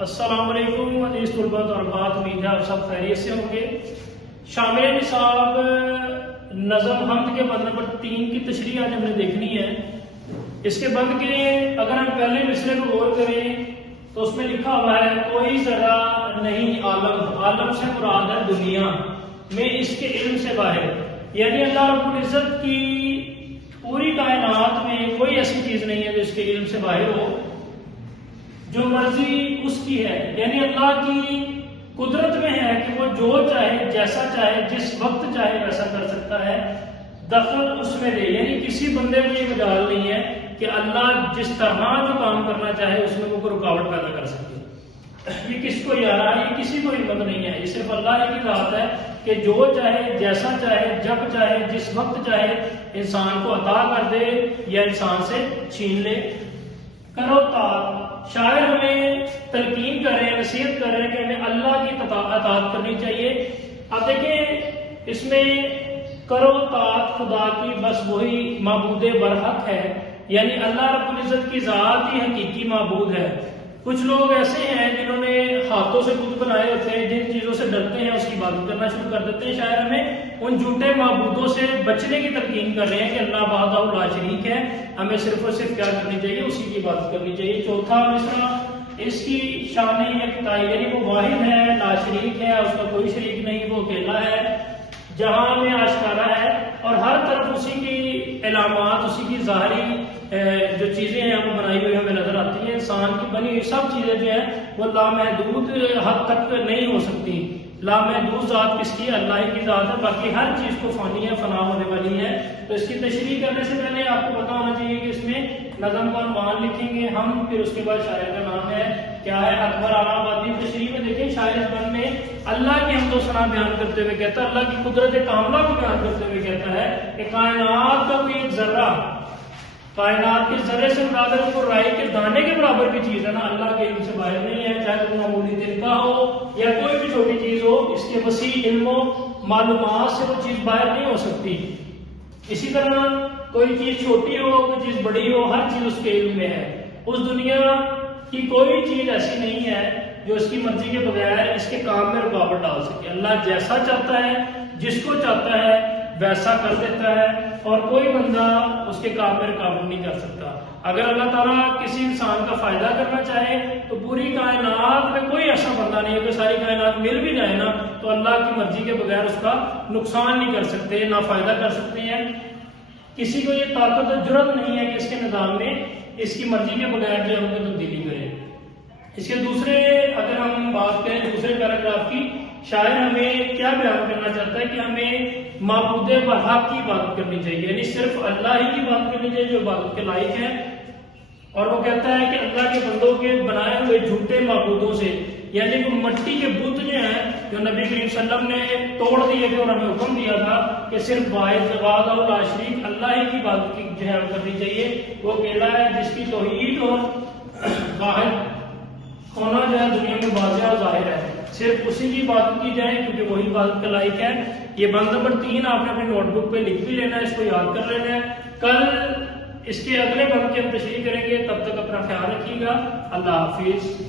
السلام علیکم عزیز طلباء و طالبات، امید ہے آپ سب خیریت سے ہوں گے۔ شامل نصاب نظم حمد کے بند نمبر 3 کی تشریح آج ہم نے دیکھنی ہے۔ اس کے بند کے اگر ہم پہلے مصرے کو غور کریں تو اس میں لکھا ہوا ہے کوئی ذرا نہیں عالم، عالم سے مراد ہے دنیا میں اس کے علم سے باہر، یعنی اللہ رب العزت کی پوری کائنات میں کوئی ایسی چیز نہیں ہے جو اس کے علم سے باہر ہو، جو مرضی اس کی ہے، یعنی اللہ کی قدرت میں ہے کہ وہ جو چاہے جیسا چاہے جس وقت چاہے ویسا کر سکتا ہے، دخل اس میں دے، یعنی کسی بندے کو یہ مجال نہیں ہے کہ اللہ جس طرح جو کام کرنا چاہے اس میں وہ کوئی رکاوٹ پیدا کر سکے۔ یہ کس کو یاد ہے؟ یہ کسی کو ہمت نہیں ہے، یہ صرف اللہ کی ذات ہے کہ جو چاہے جیسا چاہے جب چاہے جس وقت چاہے انسان کو عطا کر دے یا انسان سے چھین لے۔ کرو طاعت، شاعر ہمیں تلقین کر رہے ہیں، نصیحت کر رہے ہیں کہ ہمیں اللہ کی اطاعت کرنی چاہیے۔ اب دیکھیں اس میں کرو طاعت خدا کی، بس وہی معبود برحق ہے، یعنی اللہ رب العزت کی ذات ہی حقیقی معبود ہے۔ کچھ لوگ ایسے ہیں جنہوں نے ہاتھوں سے بت بنائے ہوتے ہیں، جن چیزوں سے ڈرتے ہیں اس کی عبادت کرنا شروع کر دیتے ہیں۔ شاعر ہمیں ان جھوٹے معبودوں سے بچنے کی تلقین کر رہے ہیں کہ اللہ وحدہ لا شریک ہے، ہمیں صرف اور صرف کیا کرنی چاہیے؟ اسی کی عبادت کرنی چاہیے۔ چوتھا مصرع اس کی شان یکتائی، یعنی وہ واحد ہے، لا شریک ہے، اس کا کوئی شریک نہیں، وہ اکیلا ہے، جہاں میں آشکارا ہے، اور ہر طرف اسی کی علامات، اسی کی ظاہری جو چیزیں ہیں وہ بنائی ہوئی ہمیں نظر آتی ہیں۔ انسان کی بنی ہوئی سب چیزیں جو ہیں وہ لامحدود حد تک نہیں ہو سکتی۔ لامحدود ذات کس کی؟ اللہ کی ذات ہے، باقی ہر چیز کو فانی ہے، فنا ہونے والی ہے۔ تو اس کی تشریح کرنے سے پہلے آپ کو پتا ہونا چاہیے کہ اس میں نظم کا عنوان لکھیں گے ہم، پھر اس کے بعد شاعر کا نام ہے کیا ہے، اکبر اعلیٰ آبادی۔ تشریح میں دیکھیں شاعر اس بند میں اللہ کی حمد و ثنا بیان کرتے ہوئے کہتا ہے، اللہ کی قدرت کاملہ کو بیان کرتے ہوئے کہتا ہے کہ کائنات کا کوئی ایک ذرہ، کائنات کے ذرے سے مراد ہے وہ رائے کے دانے کے برابر کی چیز ہے نا، اللہ کے علم سے باہر نہیں ہے، چاہے وہ معمولی تنکا ہو یا کوئی بھی چھوٹی چیز ہو، اس کے وسیع علم و معلومات سے وہ چیز باہر نہیں ہو سکتی۔ اسی طرح کوئی چیز چھوٹی ہو، کوئی چیز بڑی ہو، ہر چیز اس کے علم میں ہے۔ اس دنیا کی کوئی چیز ایسی نہیں ہے جو اس کی مرضی کے بغیر اس کے کام میں رکاوٹ ڈال سکے۔ اللہ جیسا چاہتا ہے، جس کو چاہتا ہے ویسا کر دیتا ہے، اور کوئی بندہ اس کے کام میں رکاوٹ نہیں کر سکتا۔ اگر اللہ تعالیٰ کسی انسان کا فائدہ کرنا چاہے تو پوری کائنات میں کوئی ایسا بندہ نہیں ہے کہ ساری کائنات مل بھی جائے نا تو اللہ کی مرضی کے بغیر اس کا نقصان نہیں کر سکتے، نہ فائدہ کر سکتے ہیں۔ کسی کو یہ طاقت اور جرأت نہیں ہے کہ اس کے نظام میں اس کی مرضی کے بغیر جو ہم کو تبدیلی کرے۔ اس کے دوسرے اگر ہم بات کریں دوسرے پیراگراف کی، شاعر ہمیں کیا بیان کرنا چاہتا ہے کہ ہمیں معبود برحق کی عبادت کرنی چاہیے، یعنی صرف اللہ ہی کی عبادت کرنی چاہیے جو عبادت کے لائق ہے۔ اور وہ کہتا ہے کہ اللہ کے بندوں کے بنائے ہوئے جھوٹے معبودوں سے، یعنی وہ مٹی کے بت جو ہیں جو نبی کریم صلی اللہ علیہ وسلم نے توڑ دیے تھے اور ہمیں حکم دیا تھا کہ صرف واحد لا شریک اللہ ہی کی عبادت کی جو ہے کرنی چاہیے۔ وہ اکیلا ہے جس کی توحید اور واحد ہونا جو ہے دنیا میں واضح اور ظاہر ہے، صرف اسی کی عبادت کی جائے کیونکہ وہی عبادت کے لائق ہے۔ یہ بند نمبر 3 آپ نے اپنی نوٹ بک پہ لکھ بھی لینا ہے، اس کو یاد کر لینا ہے۔ کل اس کے اگلے بند کی ہم تشریح کریں گے، تب تک اپنا خیال رکھیے گا۔ اللہ حافظ۔